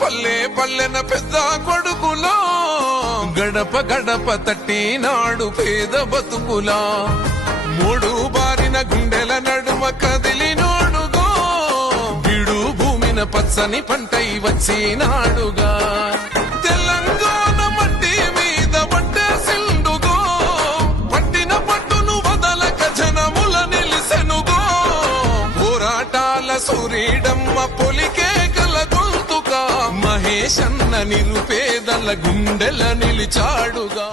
పల్లె పల్లెన పెద్ద కొడుకులా గడప గడప తట్టినాడు పేద బతుకులా మూడు బారిన గుండెల నడుమ కదిలినోడుగో బిడు భూమిన పచ్చని పంటై వచ్చినాడుగా తెలంగాణ మట్టి మీద పట్టేసిండుగో పట్టిన పట్టును వదలక జనముల నిలిసెనుగో పోరాటాల సూరీడమ్మ పొలికే గల గొంతుక మహేశన్న నిరుపేదల గుండెల నిలిచాడుగా.